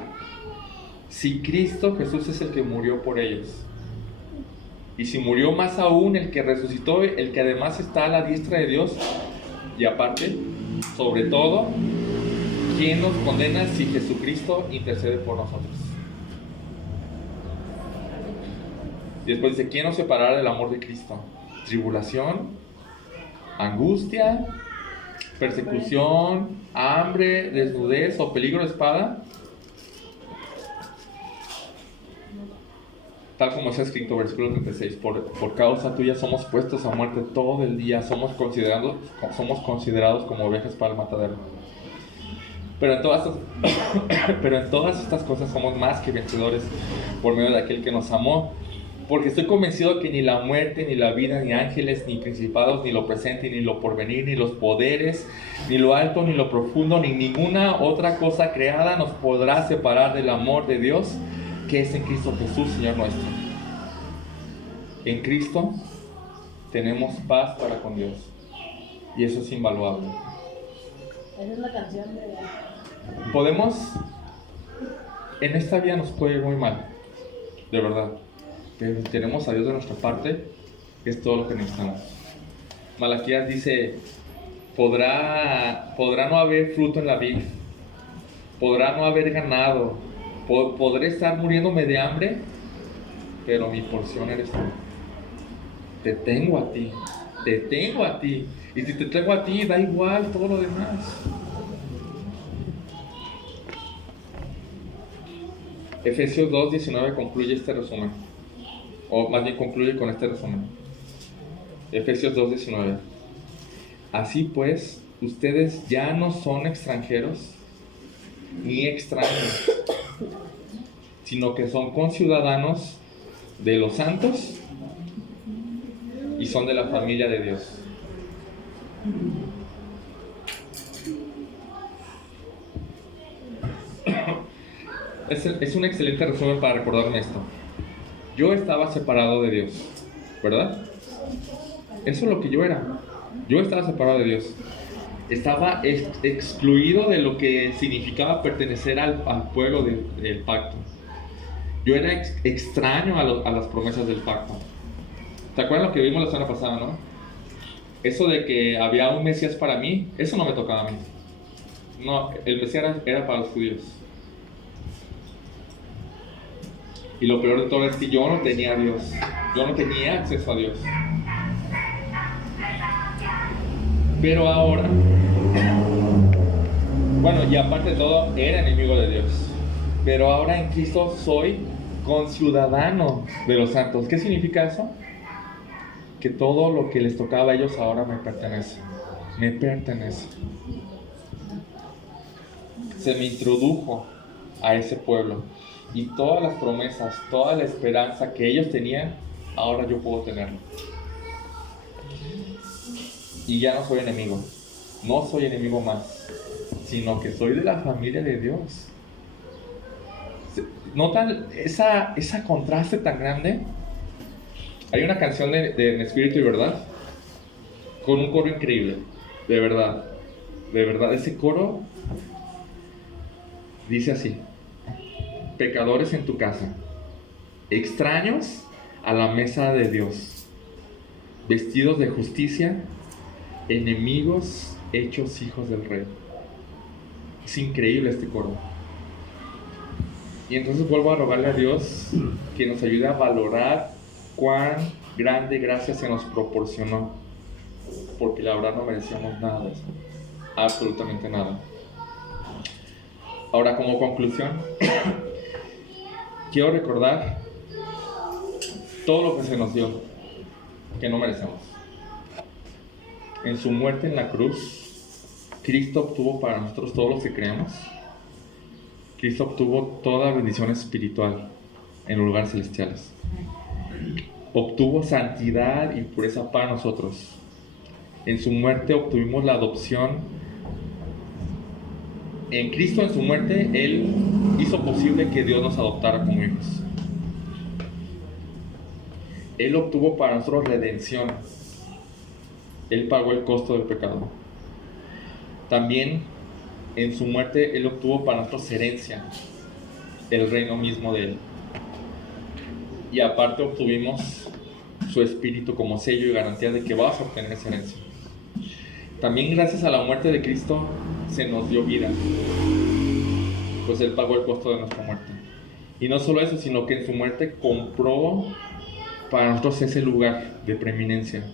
Si Cristo Jesús es el que murió por ellos. Y si murió, más aún el que resucitó, el que además está a la diestra de Dios. Y aparte, sobre todo, ¿quién nos condena si Jesucristo intercede por nosotros? Y después dice, ¿quién nos separará del amor de Cristo? ¿Tribulación? ¿Angustia? ¿Persecución? ¿Hambre? ¿Desnudez? ¿O peligro de espada? Tal como está escrito, versículo 36, por causa tuya somos puestos a muerte todo el día, somos considerados como ovejas para el matadero. Pero en todas estas cosas somos más que vencedores por medio de aquel que nos amó. Porque estoy convencido que ni la muerte, ni la vida, ni ángeles, ni principados, ni lo presente, ni lo porvenir, ni los poderes, ni lo alto, ni lo profundo, ni ninguna otra cosa creada nos podrá separar del amor de Dios que es en Cristo Jesús, Señor nuestro. En Cristo tenemos paz para con Dios. Y eso es invaluable. Esa es la canción de... En esta vida nos puede ir muy mal, de verdad. Pero si tenemos a Dios de nuestra parte, es todo lo que necesitamos. Malaquías dice, podrá no haber fruto en la vid, podrá no haber ganado, podré estar muriéndome de hambre, pero mi porción eres tú. Te tengo a ti. Y si te tengo a ti, da igual todo lo demás. Efesios 2:19 concluye este resumen. O más bien concluye con este resumen. Efesios 2:19. Así pues, ustedes ya no son extranjeros ni extraños, sino que son conciudadanos de los santos y son de la familia de Dios. Es un excelente resumen para recordarme esto. Yo estaba separado de Dios, ¿verdad? Eso es lo que yo era. Yo estaba separado de Dios. Estaba excluido de lo que significaba pertenecer al pueblo del pacto. Yo era extraño a las promesas del pacto. ¿Te acuerdas lo que vimos la semana pasada, no? Eso de que había un Mesías para mí, eso no me tocaba a mí. No, el Mesías era para los judíos. Y lo peor de todo es que yo no tenía a Dios. Yo no tenía acceso a Dios. Pero ahora, bueno, y aparte de todo, era enemigo de Dios. Pero ahora en Cristo soy conciudadano de los santos. ¿Qué significa eso? Que todo lo que les tocaba a ellos ahora me pertenece. Me pertenece. Se me introdujo a ese pueblo. Y todas las promesas, toda la esperanza que ellos tenían, ahora yo puedo tenerlo. Y ya no soy enemigo. No soy enemigo más, sino que soy de la familia de Dios. ¿Notan esa contraste tan grande? Hay una canción de En Espíritu y Verdad con un coro increíble, de verdad, ese coro dice así: pecadores en tu casa, extraños a la mesa de Dios, vestidos de justicia, enemigos hechos hijos del Rey. Es increíble este coro. Y entonces vuelvo a rogarle a Dios que nos ayude a valorar cuán grande gracia se nos proporcionó, porque la verdad no merecíamos nada de eso, absolutamente nada. Ahora, como conclusión, quiero recordar todo lo que se nos dio, que no merecemos. En su muerte en la cruz, Cristo obtuvo para nosotros todos los que creemos. Cristo obtuvo toda bendición espiritual en los lugares celestiales. Obtuvo santidad y pureza para nosotros. En su muerte obtuvimos la adopción. En Cristo, en su muerte, Él hizo posible que Dios nos adoptara como hijos. Él obtuvo para nosotros redención. Él pagó el costo del pecado. También en su muerte Él obtuvo para nosotros herencia, el reino mismo de Él. Y aparte obtuvimos su Espíritu como sello y garantía de que vas a obtener esa herencia. También gracias a la muerte de Cristo se nos dio vida, pues Él pagó el costo de nuestra muerte. Y no solo eso, sino que en su muerte compró para nosotros ese lugar de preeminencia.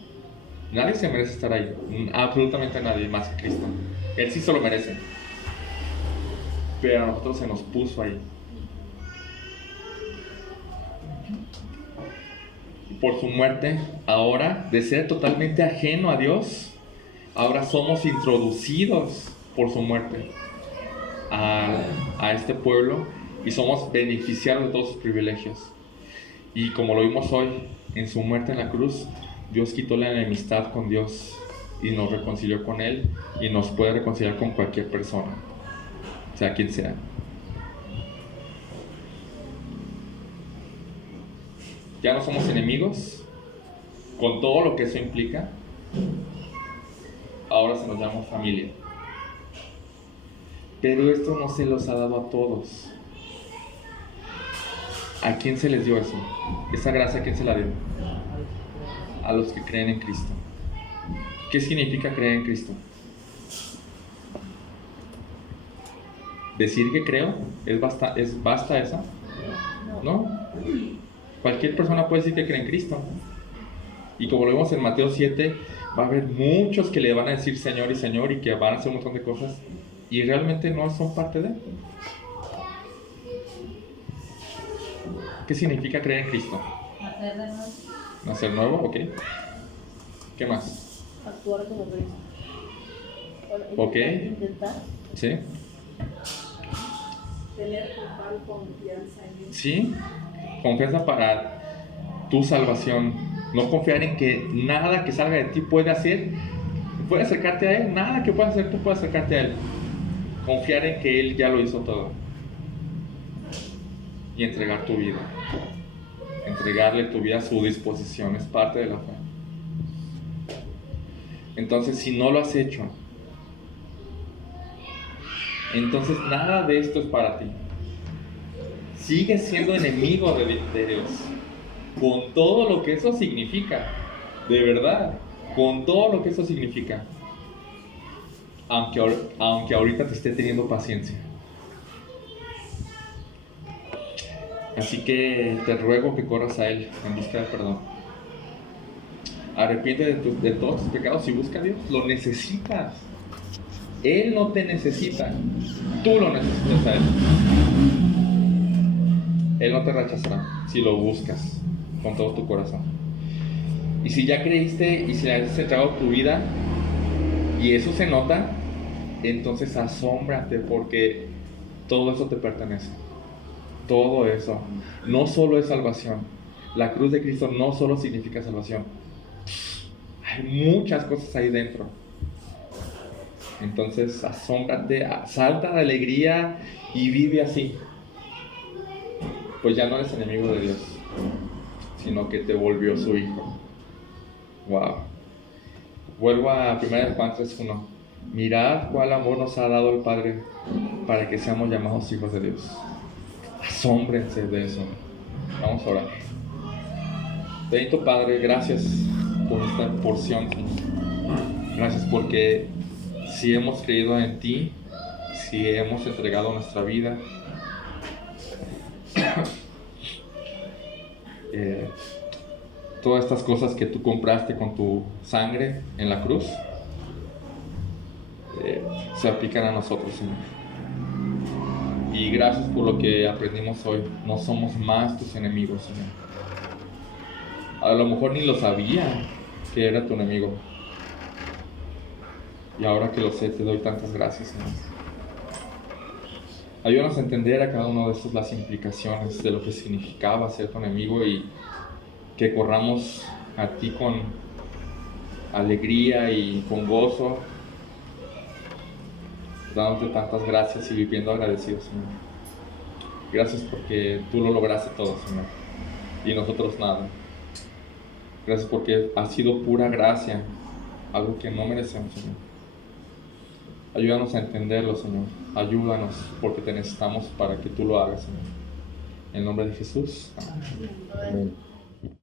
Nadie se merece estar ahí, absolutamente nadie más que Cristo. Él sí se lo merece, pero a nosotros se nos puso ahí. Por su muerte, ahora, de ser totalmente ajeno a Dios, ahora somos introducidos por su muerte a este pueblo y somos beneficiarios de todos sus privilegios. Y como lo vimos hoy, en su muerte en la cruz, Dios quitó la enemistad con Dios y nos reconcilió con Él, y nos puede reconciliar con cualquier persona, sea quien sea. Ya no somos enemigos, con todo lo que eso implica. Ahora se nos llama familia. Pero esto no se los ha dado a todos. ¿A quién se les dio eso? Esa gracia, ¿a quién se la dio? A los que creen en Cristo. ¿Qué significa creer en Cristo? ¿Decir que creo? ¿Basta eso? ¿No? Cualquier persona puede decir que cree en Cristo. Y como lo vemos en Mateo 7, va a haber muchos que le van a decir Señor y Señor, y que van a hacer un montón de cosas, y realmente no son parte de Él. ¿Qué significa creer en Cristo? Nacer de nuevo. Nacer nuevo, ok. ¿Qué más? Actuar como Cristo. Ok. Intentar. ¿Sí? Tener total confianza en Él. Sí. Confianza para tu salvación. No confiar en que nada que salga de ti puede acercarte a Él. Nada que puedas hacer tú puede acercarte a Él. Confiar en que Él ya lo hizo todo. Y entregar tu vida. Entregarle tu vida a su disposición. Es parte de la fe. Entonces, si no lo has hecho, entonces nada de esto es para ti. Sigues siendo enemigo de Dios, con todo lo que eso significa, de verdad, con todo lo que eso significa, aunque ahorita te esté teniendo paciencia. Así que te ruego que corras a Él en busca de perdón. Arrepiente de todos tus pecados y busca a Dios. Lo necesitas. Él no te necesita, tú lo necesitas a Él. Él no te rechazará si lo buscas con todo tu corazón. Y si ya creíste y si le has entregado tu vida y eso se nota, entonces asómbrate, porque todo eso te pertenece. Todo eso no solo es salvación. La cruz de Cristo no solo significa salvación. hay muchas cosas ahí dentro. Entonces, asómbrate, salta de alegría y vive así. Pues ya no eres enemigo de Dios, sino que te volvió su hijo. Wow. Vuelvo a 1 Juan 3:1. Mirad cuál amor nos ha dado el Padre para que seamos llamados hijos de Dios. Asómbrense de eso. Vamos a orar. Bendito Padre, gracias por esta porción. Gracias porque si hemos creído en ti, si hemos entregado nuestra vida, todas estas cosas que tú compraste con tu sangre en la cruz, se aplican a nosotros, Señor. Y gracias por lo que aprendimos hoy. No somos más tus enemigos, Señor. A lo mejor ni lo sabía que era tu enemigo. Y ahora que lo sé, te doy tantas gracias, Señor. Ayúdanos a entender a cada uno de estos las implicaciones de lo que significaba ser tu enemigo y que corramos a ti con alegría y con gozo, dándote tantas gracias y viviendo agradecidos, Señor. Gracias porque tú lo lograste todo, Señor, y nosotros nada. Gracias porque ha sido pura gracia, algo que no merecemos, Señor. Ayúdanos a entenderlo, Señor. Ayúdanos porque te necesitamos para que tú lo hagas, Señor. En el nombre de Jesús. Amén.